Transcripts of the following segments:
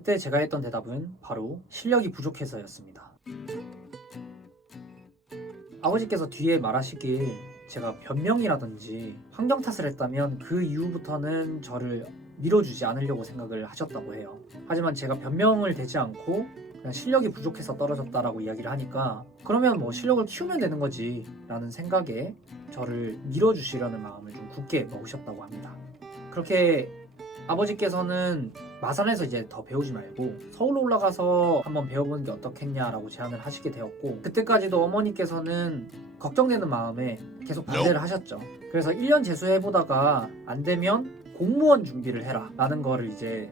그때 제가 했던 대답은 바로 실력이 부족해서였습니다. 아버지께서 뒤에 말하시길 제가 변명이라든지 환경 탓을 했다면 그 이후부터는 저를 밀어주지 않으려고 생각을 하셨다고 해요. 하지만 제가 변명을 대지 않고 그냥 실력이 부족해서 떨어졌다라고 이야기를 하니까 그러면 뭐 실력을 키우면 되는 거지 라는 생각에 저를 밀어주시려는 마음을 좀 굳게 먹으셨다고 합니다. 그렇게 아버지께서는 마산에서 이제 더 배우지 말고 서울로 올라가서 한번 배워보는 게 어떻겠냐라고 제안을 하시게 되었고, 그때까지도 어머니께서는 걱정되는 마음에 계속 반대를 하셨죠. 그래서 1년 재수해보다가 안 되면 공무원 준비를 해라 라는 거를 이제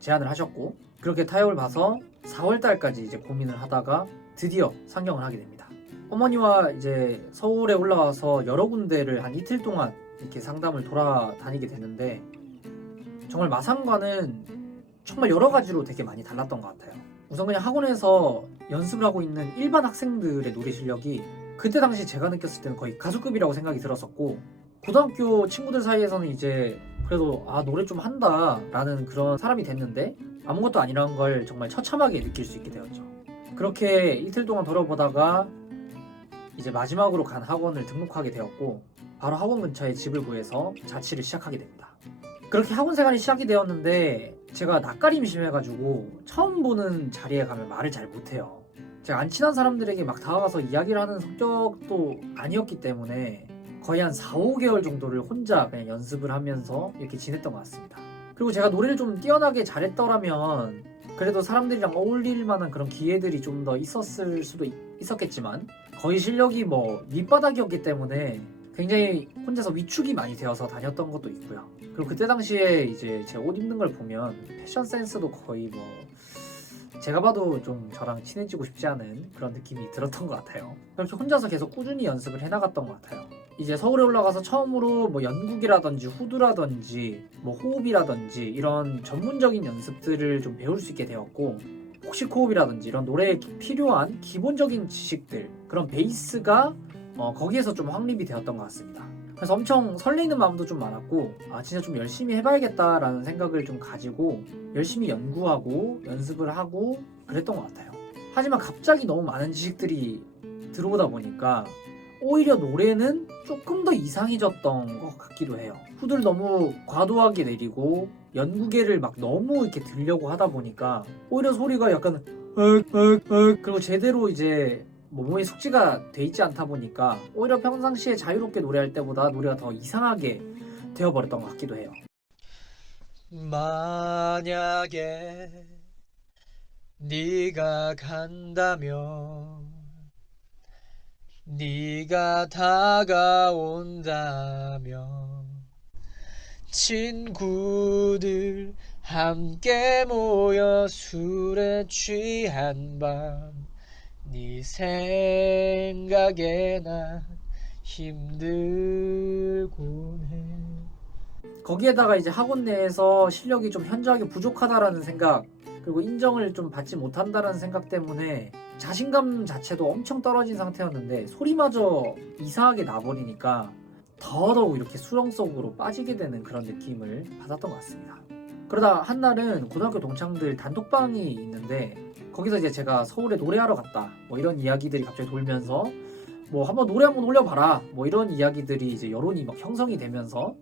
제안을 하셨고, 그렇게 타협을 봐서 4월달까지 이제 고민을 하다가 드디어 상경을 하게 됩니다. 어머니와 이제 서울에 올라와서 여러 군데를 한 이틀 동안 이렇게 상담을 돌아다니게 되는데, 정말 마산과는 정말 여러 가지로 되게 많이 달랐던 것 같아요. 우선 그냥 학원에서 연습을 하고 있는 일반 학생들의 노래 실력이 그때 당시 제가 느꼈을 때는 거의 가수급이라고 생각이 들었었고, 고등학교 친구들 사이에서는 이제 그래도 노래 좀 한다 라는 그런 사람이 됐는데 아무것도 아니라는 걸 정말 처참하게 느낄 수 있게 되었죠. 그렇게 이틀 동안 돌아보다가 이제 마지막으로 간 학원을 등록하게 되었고, 바로 학원 근처에 집을 구해서 자취를 시작하게 됩니다. 그렇게 학원 생활이 시작이 되었는데 제가 낯가림이 심해가지고 처음 보는 자리에 가면 말을 잘 못해요. 제가 안 친한 사람들에게 막 다가가서 이야기를 하는 성격도 아니었기 때문에 거의 한 4, 5개월 정도를 혼자 그냥 연습을 하면서 이렇게 지냈던 것 같습니다. 그리고 제가 노래를 좀 뛰어나게 잘했더라면 그래도 사람들이랑 어울릴 만한 그런 기회들이 좀 더 있었을 수도 있었겠지만, 거의 실력이 뭐 밑바닥이었기 때문에 굉장히 혼자서 위축이 많이 되어서 다녔던 것도 있고요. 그리고 그때 당시에 이제 제 옷 입는 걸 보면 패션 센스도 거의 뭐 제가 봐도 좀 저랑 친해지고 싶지 않은 그런 느낌이 들었던 것 같아요. 그렇게 혼자서 계속 꾸준히 연습을 해나갔던 것 같아요. 이제 서울에 올라가서 처음으로 뭐 연국이라든지 후두라든지 뭐 호흡이라든지 이런 전문적인 연습들을 좀 배울 수 있게 되었고, 복식 호흡이라든지 이런 노래에 필요한 기본적인 지식들, 그런 베이스가 거기에서 좀 확립이 되었던 것 같습니다. 그래서 엄청 설레이는 마음도 좀 많았고, 진짜 좀 열심히 해봐야겠다라는 생각을 좀 가지고 열심히 연구하고 연습을 하고 그랬던 것 같아요. 하지만 갑자기 너무 많은 지식들이 들어오다 보니까 오히려 노래는 조금 더 이상해졌던 것 같기도 해요. 후드를 너무 과도하게 내리고 연구계를 막 너무 이렇게 들려고 하다 보니까 오히려 소리가 약간 그리고 제대로 이제 몸에 숙지가 돼 있지 않다 보니까 오히려 평상시에 자유롭게 노래할 때보다 노래가 더 이상하게 되어버렸던 것 같기도 해요. 만약에 네가 간다면, 네가 다가온다면, 친구들 함께 모여 술에 취한 밤 네 생각에 난 힘들곤 해. 거기에다가 이제 학원 내에서 실력이 좀 현저하게 부족하다라는 생각, 그리고 인정을 좀 받지 못한다라는 생각 때문에 자신감 자체도 엄청 떨어진 상태였는데 소리마저 이상하게 나버리니까 더더욱 이렇게 수렁 속으로 빠지게 되는 그런 느낌을 받았던 것 같습니다. 그러다 한날은 고등학교 동창들 단톡방이 있는데 거기서 이제 제가 서울에 노래하러 갔다 뭐 이런 이야기들이 갑자기 돌면서 뭐 한번 노래 한번 올려봐라 뭐 이런 이야기들이 이제 여론이 막 형성이 되면서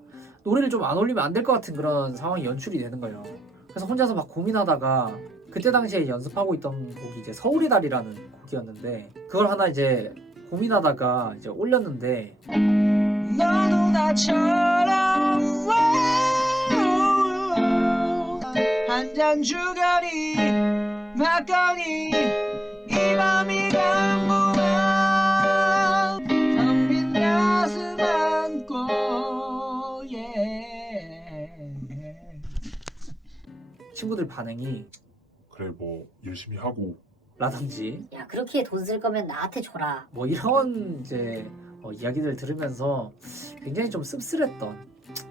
노래를 좀 안 올리면 안 될 것 같은 그런 상황이 연출이 되는 거예요. 그래서 혼자서 막 고민하다가 그때 당시에 연습하고 있던 곡이 이제 서울의 달이라는 곡이었는데 그걸 하나 이제 고민하다가 이제 올렸는데, 너도 나처럼 한 잔 주거니 막거니 이 맘이 강구한 텅 빈 가슴 안고 친구들 반응이 그래 뭐 열심히 하고 라든지 야, 그렇게 돈 쓸 거면 나한테 줘라. 뭐 이런 이제 이야기들 들으면서 굉장히 좀 씁쓸했던,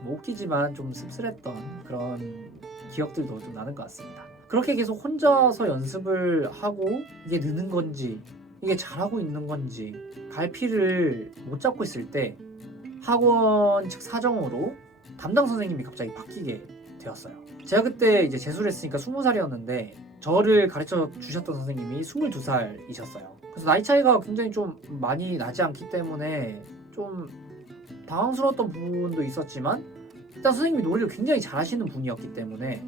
뭐 웃기지만 좀 씁쓸했던 그런 기억들도 좀 나는 것 같습니다. 그렇게 계속 혼자서 연습을 하고 이게 느는 건지 이게 잘하고 있는 건지 갈피를 못 잡고 있을 때 학원 측 사정으로 담당 선생님이 갑자기 바뀌게 되었어요. 제가 그때 이제 재수를 했으니까 20살이었는데 저를 가르쳐 주셨던 선생님이 22살이셨어요. 그래서 나이 차이가 굉장히 좀 많이 나지 않기 때문에 좀 당황스러웠던 부분도 있었지만 일단 선생님이 노래를 굉장히 잘하시는 분이었기 때문에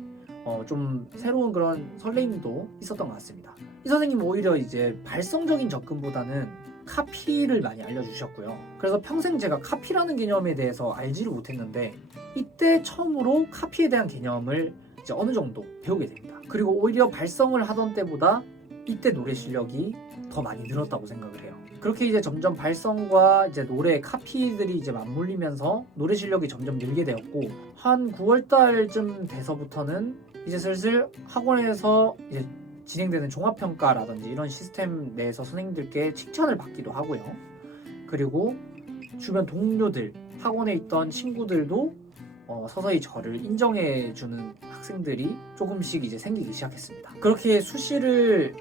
좀 새로운 그런 설레임도 있었던 것 같습니다. 이 선생님은 오히려 이제 발성적인 접근보다는 카피를 많이 알려주셨고요. 그래서 평생 제가 카피라는 개념에 대해서 알지를 못했는데 이때 처음으로 카피에 대한 개념을 이제 어느 정도 배우게 됩니다. 그리고 오히려 발성을 하던 때보다 이때 노래 실력이 더 많이 늘었다고 생각을 해요. 그렇게 이제 점점 발성과 이제 노래 카피들이 이제 맞물리면서 노래 실력이 점점 늘게 되었고 한 9월 달쯤 돼서부터는 이제 슬슬 학원에서 이제 진행되는 종합평가라든지 이런 시스템 내에서 선생님들께 칭찬을 받기도 하고요. 그리고 주변 동료들, 학원에 있던 친구들도 서서히 저를 인정해주는 학생들이 조금씩 이제 생기기 시작했습니다. 그렇게 수시를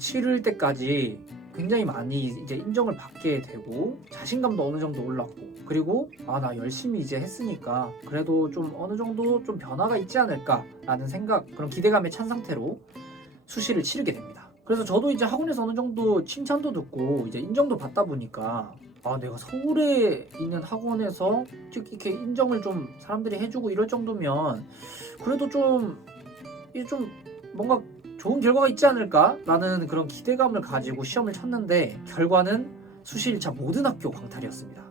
치를 때까지 굉장히 많이 이제 인정을 받게 되고 자신감도 어느 정도 올랐고 그리고 나 열심히 이제 했으니까 그래도 좀 어느 정도 좀 변화가 있지 않을까라는 생각, 그런 기대감에 찬 상태로 수시를 치르게 됩니다. 그래서 저도 이제 학원에서 어느 정도 칭찬도 듣고 이제 인정도 받다 보니까 내가 서울에 있는 학원에서 이렇게 인정을 좀 사람들이 해주고 이럴 정도면 그래도 좀 뭔가 좋은 결과가 있지 않을까라는 그런 기대감을 가지고 시험을 쳤는데 결과는 수시 1차 모든 학교 광탈이었습니다.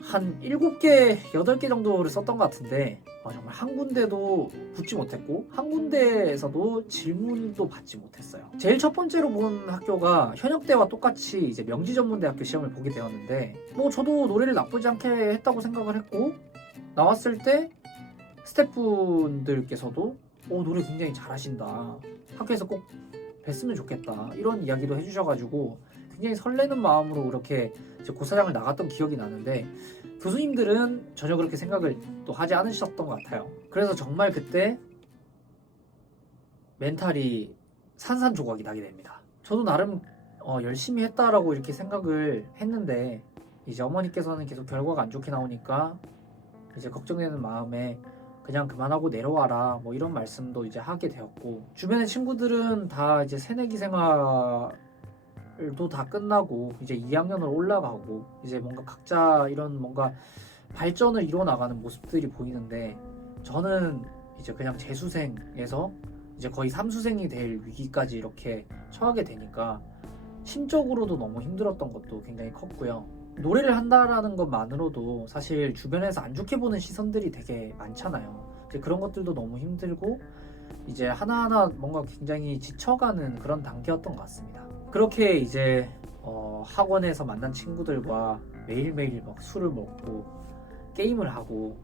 한 7개, 8개 정도를 썼던 것 같은데 정말 한 군데도 붙지 못했고 한 군데에서도 질문도 받지 못했어요. 제일 첫 번째로 본 학교가 현역대와 똑같이 이제 명지전문대학교 시험을 보게 되었는데 저도 노래를 나쁘지 않게 했다고 생각을 했고 나왔을 때 스태프분들께서도 노래 굉장히 잘하신다, 학교에서 꼭 뵀으면 좋겠다 이런 이야기도 해주셔가지고 굉장히 설레는 마음으로 그렇게 이제 고사장을 나갔던 기억이 나는데 교수님들은 전혀 그렇게 생각을 또 하지 않으셨던 것 같아요. 그래서 정말 그때 멘탈이 산산조각이 나게 됩니다. 저도 나름 열심히 했다라고 이렇게 생각을 했는데 이제 어머니께서는 계속 결과가 안 좋게 나오니까 이제 걱정되는 마음에 그냥 그만하고 내려와라 이런 말씀도 이제 하게 되었고 주변의 친구들은 다 이제 새내기 생활도 다 끝나고 이제 2학년으로 올라가고 이제 뭔가 각자 이런 뭔가 발전을 이뤄 나가는 모습들이 보이는데 저는 이제 그냥 재수생에서 이제 거의 3수생이 될 위기까지 이렇게 처하게 되니까 심적으로도 너무 힘들었던 것도 굉장히 컸고요. 노래를 한다라는 것만으로도 사실 주변에서 안 좋게 보는 시선들이 되게 많잖아요. 이제 그런 것들도 너무 힘들고 이제 하나하나 뭔가 굉장히 지쳐가는 그런 단계였던 것 같습니다. 그렇게 이제 학원에서 만난 친구들과 매일매일 술을 먹고 게임을 하고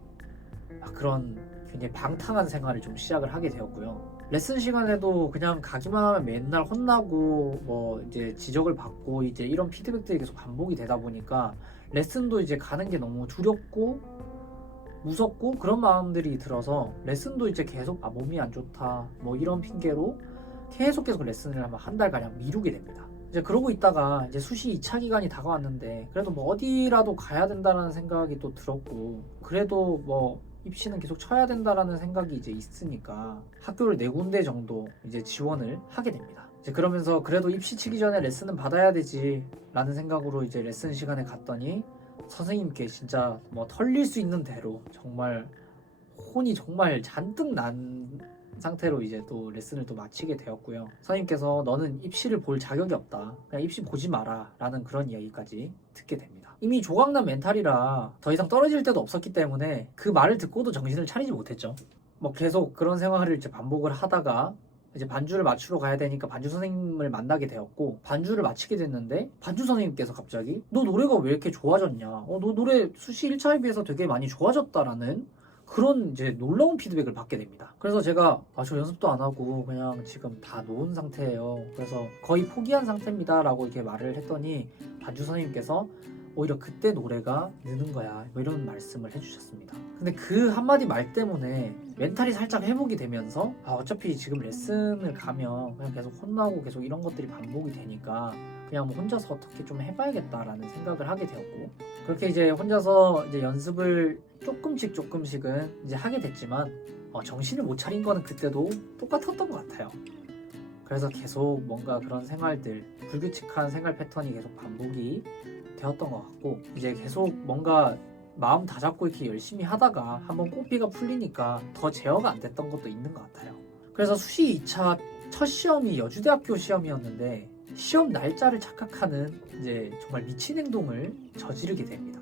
그런 굉장히 방탕한 생활을 좀 시작을 하게 되었고요. 레슨 시간에도 그냥 가기만 하면 맨날 혼나고 이제 지적을 받고 이제 이런 피드백들이 계속 반복이 되다 보니까 레슨도 이제 가는 게 너무 두렵고 무섭고 그런 마음들이 들어서 레슨도 이제 계속 몸이 안 좋다 이런 핑계로 계속 레슨을 한 달가량 미루게 됩니다. 이제 그러고 있다가 이제 수시 2차 기간이 다가왔는데 그래도 어디라도 가야 된다는 생각이 또 들었고 그래도 입시는 계속 쳐야 된다라는 생각이 이제 있으니까 학교를 4군데 정도 이제 지원을 하게 됩니다. 이제 그러면서 그래도 입시 치기 전에 레슨은 받아야 되지 라는 생각으로 이제 레슨 시간에 갔더니 선생님께 진짜 털릴 수 있는 대로 정말 혼이 정말 잔뜩 난 상태로 이제 또 레슨을 또 마치게 되었고요. 선생님께서 너는 입시를 볼 자격이 없다, 그냥 입시 보지 마라 라는 그런 이야기까지 듣게 됩니다. 이미 조각난 멘탈이라 더 이상 떨어질 데도 없었기 때문에 그 말을 듣고도 정신을 차리지 못했죠. 계속 그런 생활을 이제 반복을 하다가 이제 반주를 맞추러 가야 되니까 반주 선생님을 만나게 되었고 반주를 마치게 됐는데 반주 선생님께서 갑자기 너 노래가 왜 이렇게 좋아졌냐, 너 노래 수시 1차에 비해서 되게 많이 좋아졌다라는 그런 이제 놀라운 피드백을 받게 됩니다. 그래서 제가 저 연습도 안 하고 그냥 지금 다 놓은 상태예요. 그래서 거의 포기한 상태입니다 라고 이렇게 말을 했더니 반주 선생님께서 오히려 그때 노래가 느는 거야. 뭐 이런 말씀을 해주셨습니다. 근데 그 한마디 말 때문에 멘탈이 살짝 회복이 되면서 어차피 지금 레슨을 가면 그냥 계속 혼나고 계속 이런 것들이 반복이 되니까 그냥 뭐 혼자서 어떻게 좀 해봐야겠다라는 생각을 하게 되었고, 그렇게 이제 혼자서 이제 연습을 조금씩은 이제 하게 됐지만 정신을 못 차린 거는 그때도 똑같았던 것 같아요. 그래서 계속 뭔가 그런 생활들, 불규칙한 생활 패턴이 계속 반복이 되었던 것 같고, 이제 계속 뭔가 마음 다잡고 이렇게 열심히 하다가 한번 꼬피가 풀리니까 더 제어가 안 됐던 것도 있는 것 같아요. 그래서 수시 2차 첫 시험이 여주대학교 시험이었는데 시험 날짜를 착각하는 이제 정말 미친 행동을 저지르게 됩니다.